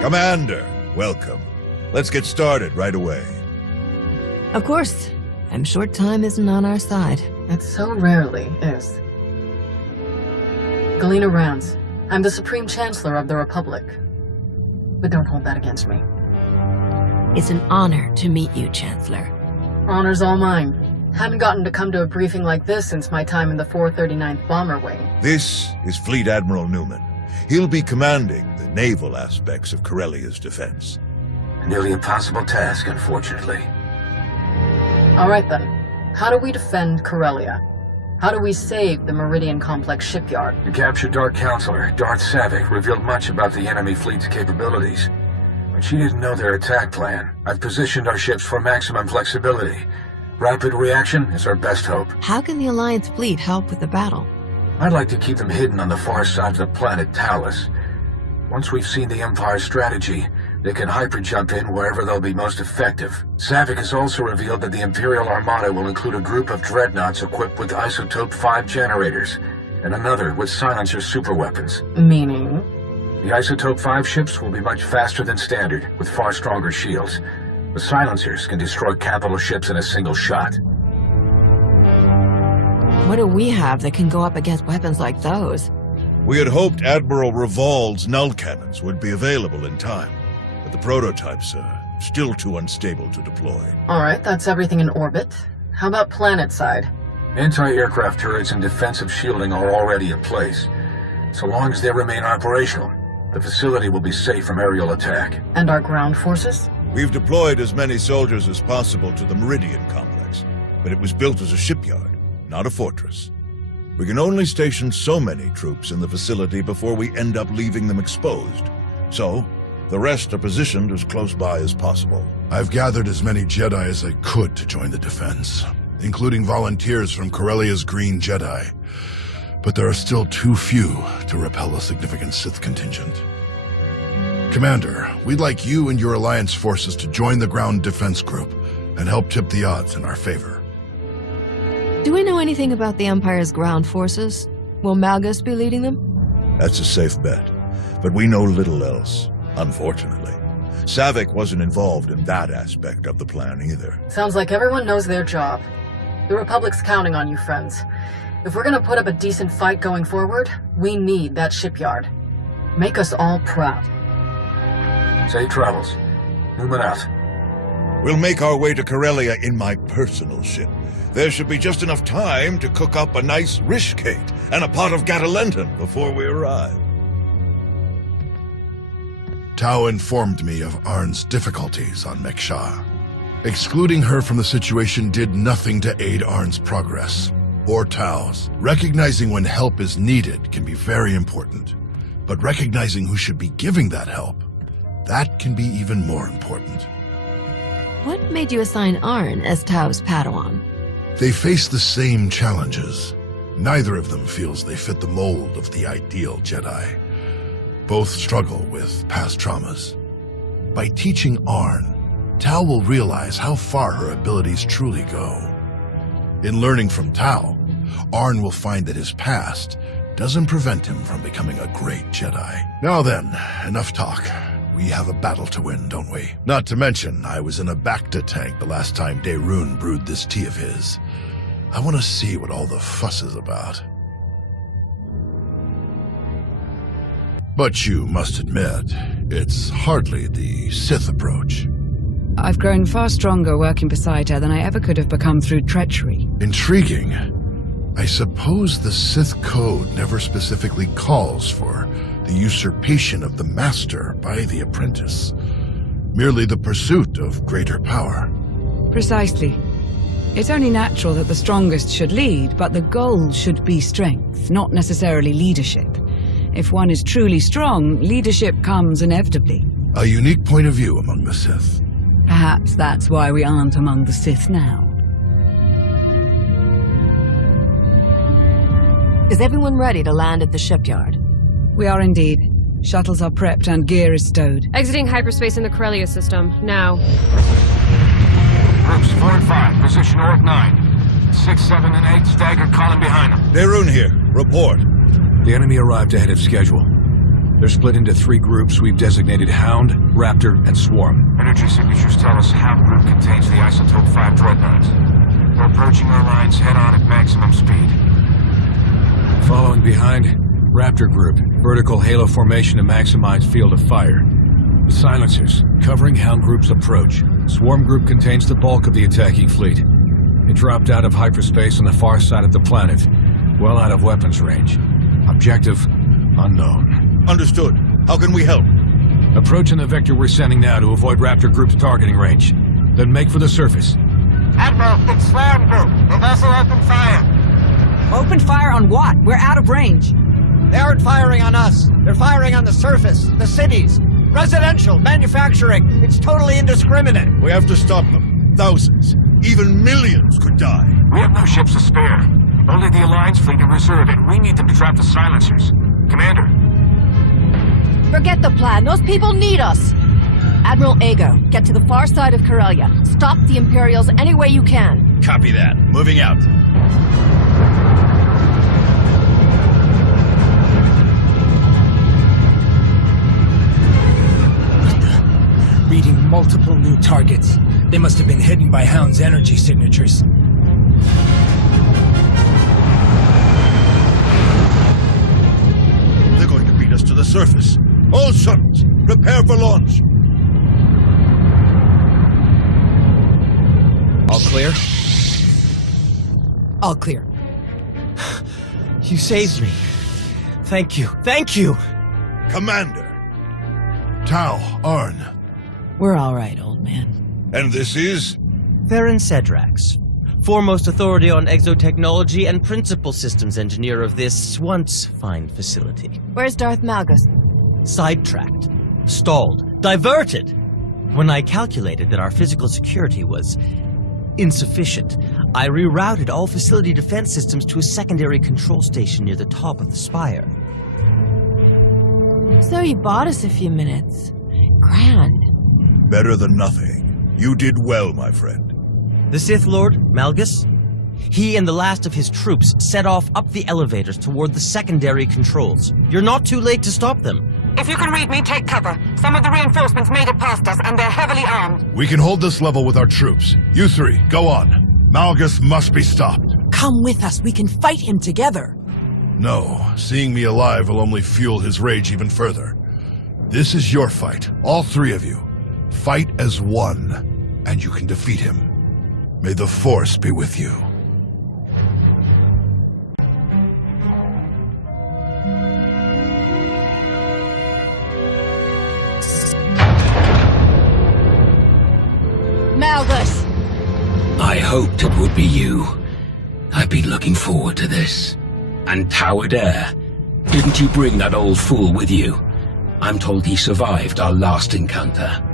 Commander, welcome. Let's get started right away. Of course. I'm sure time isn't on our side. It so rarely is. Galena Rounds. I'm the Supreme Chancellor of the Republic. But don't hold that against me. It's an honor to meet you, Chancellor. Honor's all mine. Haven't gotten to come to a briefing like this since my time in the 439th Bomber Wing. This is Fleet Admiral Newman. He'll be commanding the naval aspects of Corellia's defense. A nearly impossible task, unfortunately. Alright then. How do we defend Corellia? How do we save the Meridian Complex shipyard? The captured Dark Counselor, Darth Savick, revealed much about the enemy fleet's capabilities. But she didn't know their attack plan. I've positioned our ships for maximum flexibility. Rapid reaction is our best hope. How can the Alliance fleet help with the battle? I'd like to keep them hidden on the far side of the planet Talos. Once we've seen the Empire's strategy, they can hyper-jump in wherever they'll be most effective. Savick has also revealed that the Imperial Armada will include a group of dreadnoughts equipped with Isotope 5 generators, and another with silencer superweapons. Meaning? The Isotope 5 ships will be much faster than standard, with far stronger shields. The silencers can destroy capital ships in a single shot. What do we have that can go up against weapons like those? We had hoped Admiral Revol's null cannons would be available in time, but the prototypes are still too unstable to deploy. Alright, that's everything in orbit. How about planet side? Anti-aircraft turrets and defensive shielding are already in place. So long as they remain operational, the facility will be safe from aerial attack. And our ground forces? We've deployed as many soldiers as possible to the Meridian complex, but it was built as a shipyard, not a fortress. We can only station so many troops in the facility before we end up leaving them exposed. So, the rest are positioned as close by as possible. I've gathered as many Jedi as I could to join the defense, including volunteers from Corellia's Green Jedi. But there are still too few to repel a significant Sith contingent. Commander, we'd like you and your Alliance forces to join the ground defense group and help tip the odds in our favor. Do we know anything about the Empire's ground forces? Will Malgus be leading them? That's a safe bet, but we know little else, unfortunately. Savick wasn't involved in that aspect of the plan either. Sounds like everyone knows their job. The Republic's counting on you, friends. If we're gonna put up a decent fight going forward, we need that shipyard. Make us all proud. Safe travels. Newman out. We'll make our way to Corellia in my personal ship. There should be just enough time to cook up a nice rishcake and a pot of Gatalenton before we arrive. Tau informed me of Arn's difficulties on Mek-Sha. Excluding her from the situation did nothing to aid Arn's progress, or Tau's. Recognizing when help is needed can be very important, but recognizing who should be giving that help, that can be even more important. What made you assign Arn as Tau's Padawan? They face the same challenges. Neither of them feels they fit the mold of the ideal Jedi. Both struggle with past traumas. By teaching Arn, Tau will realize how far her abilities truly go. In learning from Tau, Arn will find that his past doesn't prevent him from becoming a great Jedi. Now then, enough talk. We have a battle to win, don't we? Not to mention, I was in a Bacta tank the last time Daerun brewed this tea of his. I want to see what all the fuss is about. But you must admit, it's hardly the Sith approach. I've grown far stronger working beside her than I ever could have become through treachery. Intriguing. I suppose the Sith Code never specifically calls for the usurpation of the Master by the apprentice, merely the pursuit of greater power. Precisely. It's only natural that the strongest should lead, but the goal should be strength, not necessarily leadership. If one is truly strong, leadership comes inevitably. A unique point of view among the Sith. Perhaps that's why we aren't among the Sith now. Is everyone ready to land at the shipyard? We are indeed. Shuttles are prepped and gear is stowed. Exiting hyperspace in the Corellia system, now. Groups 4 and 5, position Orc 9. 6, 7, and 8, staggered column behind them. Daerun here. Report. The enemy arrived ahead of schedule. They're split into 3 groups we've designated Hound, Raptor, and Swarm. Energy signatures tell us Hound Group contains the Isotope 5 dreadnoughts. We're approaching our lines head-on at maximum speed. Following behind, Raptor Group, vertical halo formation to maximize field of fire. The silencers, covering Hound Group's approach. Swarm Group contains the bulk of the attacking fleet. It dropped out of hyperspace on the far side of the planet, well out of weapons range. Objective, unknown. Understood. How can we help? Approach in the vector we're sending now to avoid Raptor Group's targeting range. Then make for the surface. Admiral, it's Swarm Group. They've also opened fire. Opened fire on what? We're out of range. They aren't firing on us. They're firing on the surface, the cities. Residential, manufacturing. It's totally indiscriminate. We have to stop them. Thousands, even millions could die. We have no ships to spare. Only the Alliance fleet in reserve, and we need them to drop the silencers. Commander. Forget the plan. Those people need us. Admiral Ago, get to the far side of Corellia. Stop the Imperials any way you can. Copy that. Moving out. Reading multiple new targets. They must have been hidden by Hound's energy signatures. They're going to beat us to the surface. All shuttles, prepare for launch. All clear? All clear. You saved me. Thank you. Thank you! Commander. Tal, Arn. We're all right, old man. And this is? Theron Cedrax, foremost authority on exotechnology and principal systems engineer of this once fine facility. Where's Darth Malgus? Sidetracked, stalled, diverted. When I calculated that our physical security was insufficient, I rerouted all facility defense systems to a secondary control station near the top of the spire. So you bought us a few minutes. Grand. Better than nothing. You did well, my friend. The Sith Lord, Malgus, he and the last of his troops set off up the elevators toward the secondary controls. You're not too late to stop them. If you can read me, take cover. Some of the reinforcements made it past us, and they're heavily armed. We can hold this level with our troops. You 3, go on. Malgus must be stopped. Come with us. We can fight him together. No, seeing me alive will only fuel his rage even further. This is your fight, all 3 of you. Fight as one, and you can defeat him. May the Force be with you. Malgus! I hoped it would be you. I've been looking forward to this. And Towered Air. Didn't you bring that old fool with you? I'm told he survived our last encounter.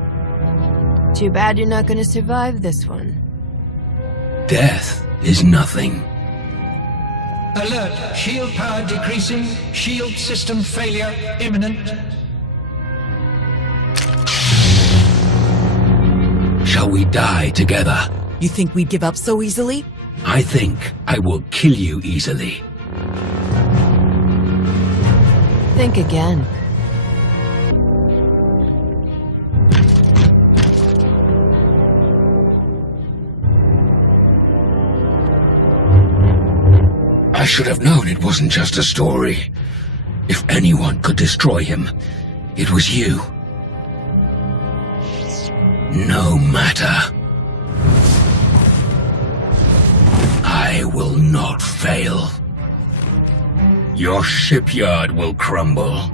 Too bad you're not going to survive this one. Death is nothing. Alert! Shield power decreasing. Shield system failure imminent. Shall we die together? You think we'd give up so easily? I think I will kill you easily. Think again. I should have known it wasn't just a story. If anyone could destroy him, it was you. No matter. I will not fail. Your shipyard will crumble.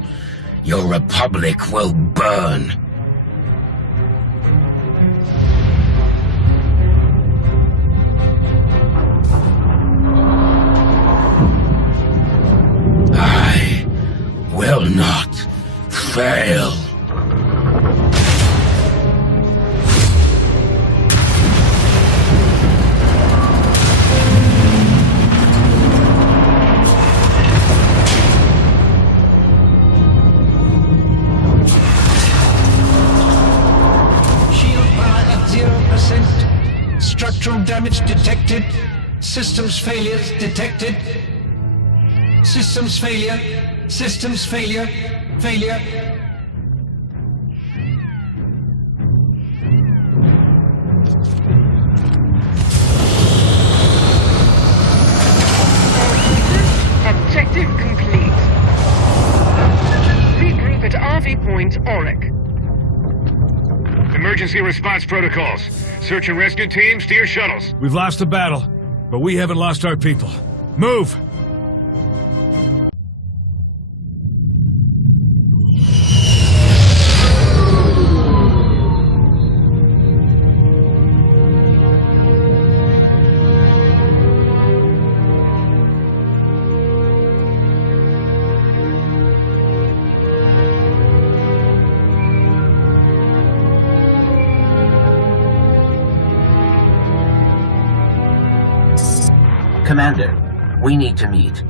Your republic will burn. I will not fail. Structural damage detected. Systems failures detected. Systems failure. Systems failure. Failure. Objective complete. Regroup at RV Point, Auric. Emergency response protocols. Search and rescue teams, steer shuttles. We've lost the battle, but we haven't lost our people. Move! Commander, we need to meet.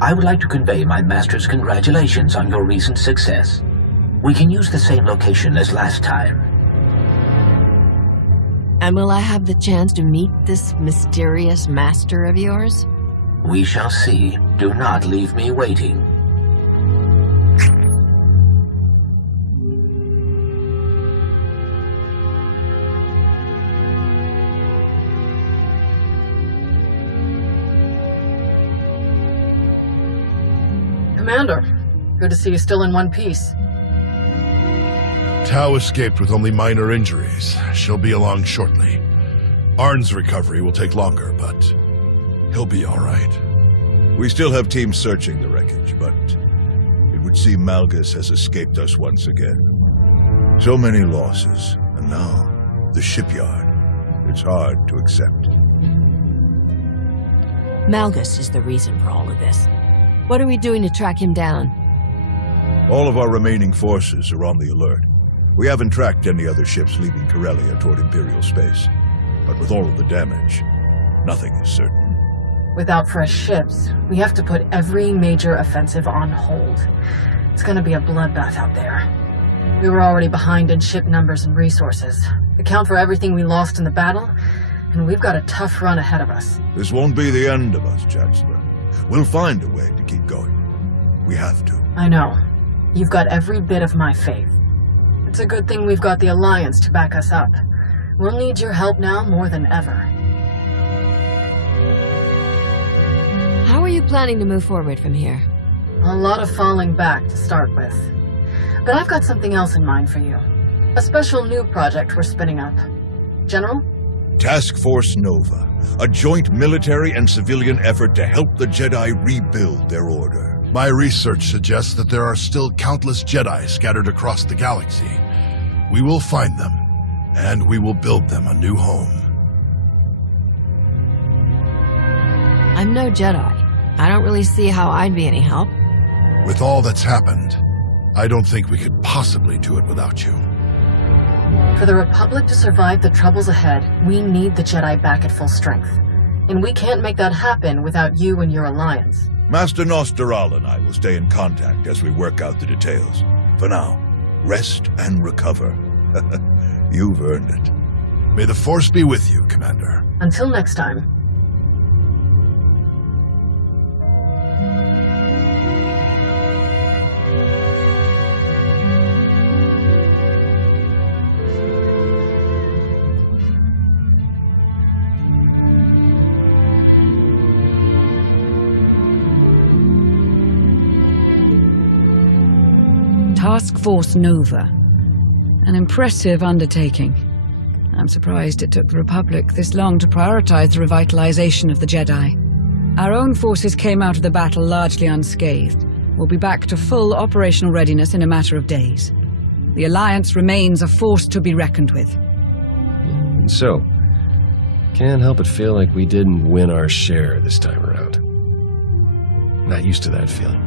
I would like to convey my master's congratulations on your recent success. We can use the same location as last time. And will I have the chance to meet this mysterious master of yours? We shall see. Do not leave me waiting. Commander, good to see you still in one piece. Tau escaped with only minor injuries. She'll be along shortly. Arn's recovery will take longer, but he'll be all right. We still have teams searching the wreckage, but it would seem Malgus has escaped us once again. So many losses, and now the shipyard. It's hard to accept. Malgus is the reason for all of this. What are we doing to track him down? All of our remaining forces are on the alert. We haven't tracked any other ships leaving Corellia toward Imperial space. But with all of the damage, nothing is certain. Without fresh ships, we have to put every major offensive on hold. It's gonna be a bloodbath out there. We were already behind in ship numbers and resources. Account for everything we lost in the battle, and we've got a tough run ahead of us. This won't be the end of us, Chancellor. We'll find a way to keep going. We have to. I know. You've got every bit of my faith. It's a good thing we've got the Alliance to back us up. We'll need your help now more than ever. How are you planning to move forward from here? A lot of falling back to start with. But I've got something else in mind for you. A special new project we're spinning up. General? Task Force Nova. A joint military and civilian effort to help the Jedi rebuild their order. My research suggests that there are still countless Jedi scattered across the galaxy. We will find them, and we will build them a new home. I'm no Jedi. I don't really see how I'd be any help. With all that's happened, I don't think we could possibly do it without you. For the Republic to survive the troubles ahead, we need the Jedi back at full strength. And we can't make that happen without you and your alliance. Master Nosteral and I will stay in contact as we work out the details. For now, rest and recover. You've earned it. May the Force be with you, Commander. Until next time. Task Force Nova. An impressive undertaking. I'm surprised it took the Republic this long to prioritize the revitalization of the Jedi. Our own forces came out of the battle largely unscathed. We'll be back to full operational readiness in a matter of days. The Alliance remains a force to be reckoned with. So, can't help but feel like we didn't win our share this time around. Not used to that feeling.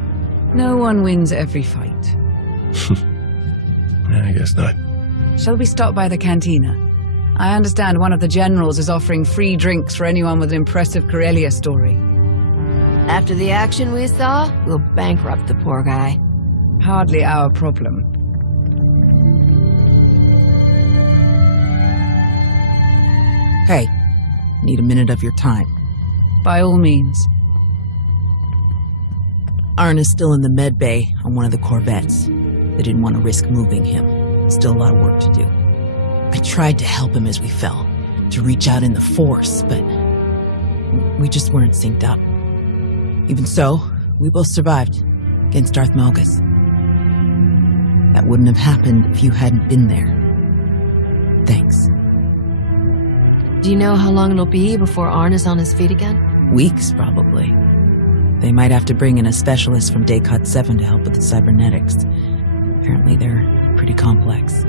No one wins every fight. I guess not. Shall we stop by the cantina? I understand one of the generals is offering free drinks for anyone with an impressive Corellia story. After the action we saw, we'll bankrupt the poor guy. Hardly our problem. Hey, need a minute of your time. By all means. Arn is still in the med bay on one of the corvettes. They didn't want to risk moving him. Still a lot of work to do. I tried to help him as we fell, to reach out in the Force, but we just weren't synced up. Even so, we both survived against Darth Malgus. That wouldn't have happened if you hadn't been there. Thanks. Do you know how long it'll be before Arn is on his feet again? Weeks, probably. They might have to bring in a specialist from Descartes 7 to help with the cybernetics. Apparently they're pretty complex.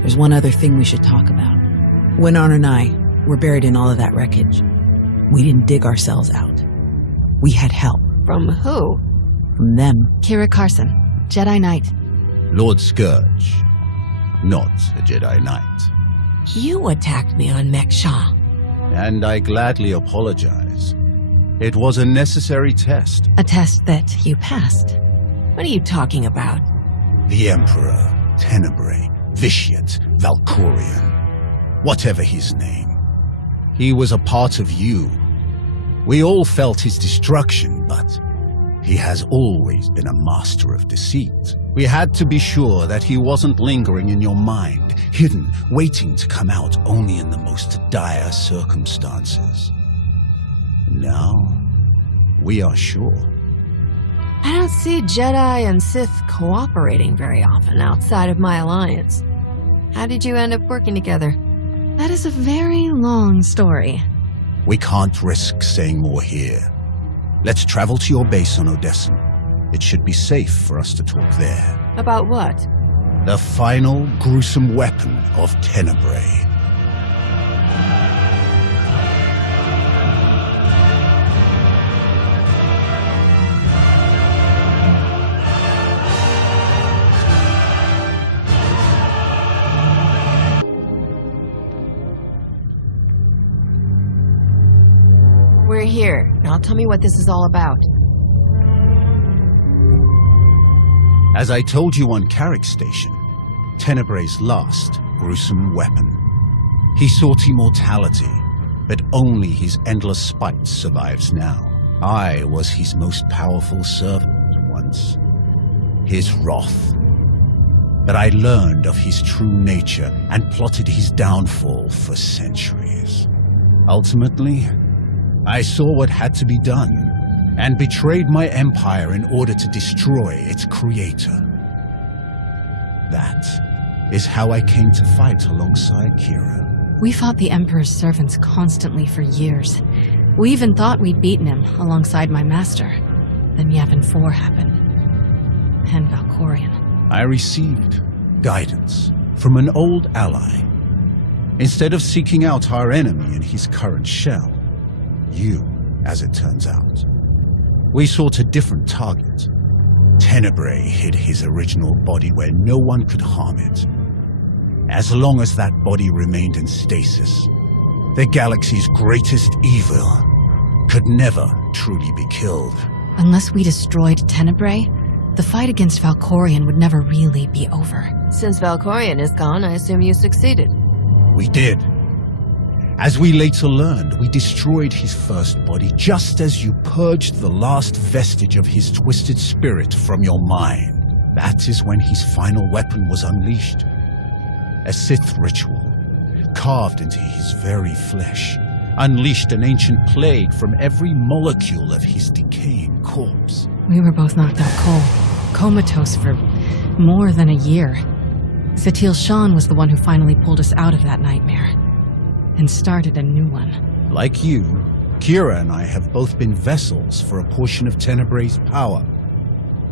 There's one other thing we should talk about. When Arn and I were buried in all of that wreckage, we didn't dig ourselves out. We had help. From who? From them. Kira Carson, Jedi Knight. Lord Scourge, not a Jedi Knight. You attacked me on Mek-Sha. And I gladly apologize. It was a necessary test. A test that you passed. What are you talking about? The Emperor, Tenebrae, Vitiate, Valkorion, whatever his name. He was a part of you. We all felt his destruction, but he has always been a master of deceit. We had to be sure that he wasn't lingering in your mind, hidden, waiting to come out only in the most dire circumstances. Now, we are sure. I don't see Jedi and Sith cooperating very often outside of my alliance. How did you end up working together? That is a very long story. We can't risk saying more here. Let's travel to your base on Odessen. It should be safe for us to talk there. About what? The final gruesome weapon of Tenebrae. We're here. Now tell me what this is all about. As I told you on Carrick Station, Tenebrae's last gruesome weapon. He sought immortality, but only his endless spite survives now. I was his most powerful servant once. His wrath. But I learned of his true nature and plotted his downfall for centuries. Ultimately, I saw what had to be done, and betrayed my empire in order to destroy its creator. That is how I came to fight alongside Kira. We fought the Emperor's servants constantly for years. We even thought we'd beaten him alongside my master. Then Yavin 4 happened. And Valkorion. I received guidance from an old ally. Instead of seeking out our enemy in his current shell, you, as it turns out. We sought a different target. Tenebrae hid his original body where no one could harm it. As long as that body remained in stasis, the galaxy's greatest evil could never truly be killed. Unless we destroyed Tenebrae, the fight against Valkorion would never really be over. Since Valkorion is gone, I assume you succeeded. We did. As we later learned, we destroyed his first body just as you purged the last vestige of his twisted spirit from your mind. That is when his final weapon was unleashed. A Sith ritual, carved into his very flesh, unleashed an ancient plague from every molecule of his decaying corpse. We were both knocked out comatose for more than a year. Satil Shan was the one who finally pulled us out of that nightmare. And started a new one. Like you, Kira and I have both been vessels for a portion of Tenebrae's power.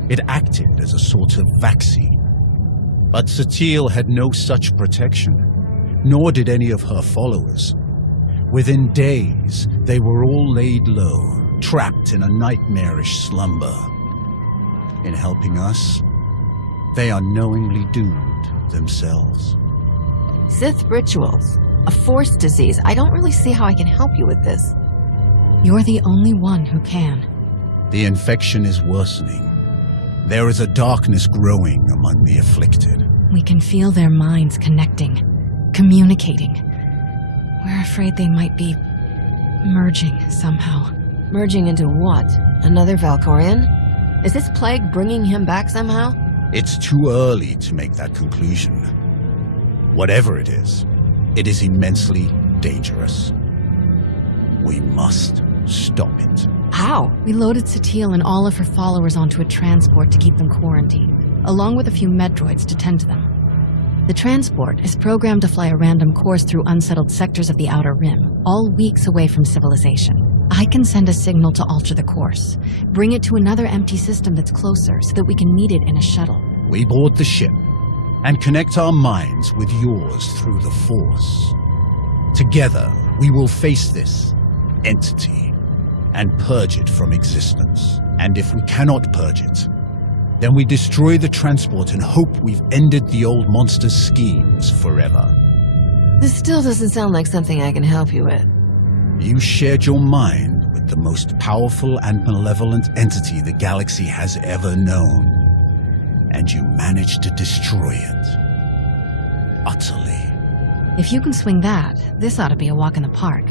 It acted as a sort of vaccine. But Satil had no such protection, nor did any of her followers. Within days, they were all laid low, trapped in a nightmarish slumber. In helping us, they are knowingly doomed themselves. Sith rituals. A Force disease. I don't really see how I can help you with this. You're the only one who can. The infection is worsening. There is a darkness growing among the afflicted. We can feel their minds connecting, communicating. We're afraid they might be merging somehow. Merging into what? Another Valkorion? Is this plague bringing him back somehow? It's too early to make that conclusion. Whatever it is immensely dangerous. We must stop it. How? We loaded Satil and all of her followers onto a transport to keep them quarantined, along with a few med droids to tend to them. The transport is programmed to fly a random course through unsettled sectors of the Outer Rim, all weeks away from civilization. I can send a signal to alter the course, bring it to another empty system that's closer so that we can meet it in a shuttle. We board the ship and connect our minds with yours through the Force. Together, we will face this entity and purge it from existence. And if we cannot purge it, then we destroy the transport and hope we've ended the old monster's schemes forever. This still doesn't sound like something I can help you with. You shared your mind with the most powerful and malevolent entity the galaxy has ever known, and you managed to destroy it. Utterly. If you can swing that, this ought to be a walk in the park.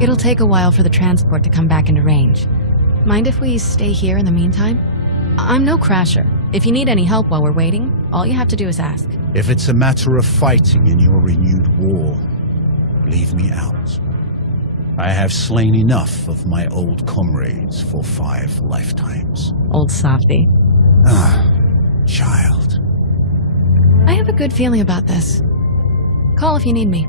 It'll take a while for the transport to come back into range. Mind if we stay here in the meantime? I'm no crasher. If you need any help while we're waiting, all you have to do is ask. If it's a matter of fighting in your renewed war, leave me out. I have slain enough of my old comrades for 5 lifetimes. Old softy. Ah, child. I have a good feeling about this. Call if you need me.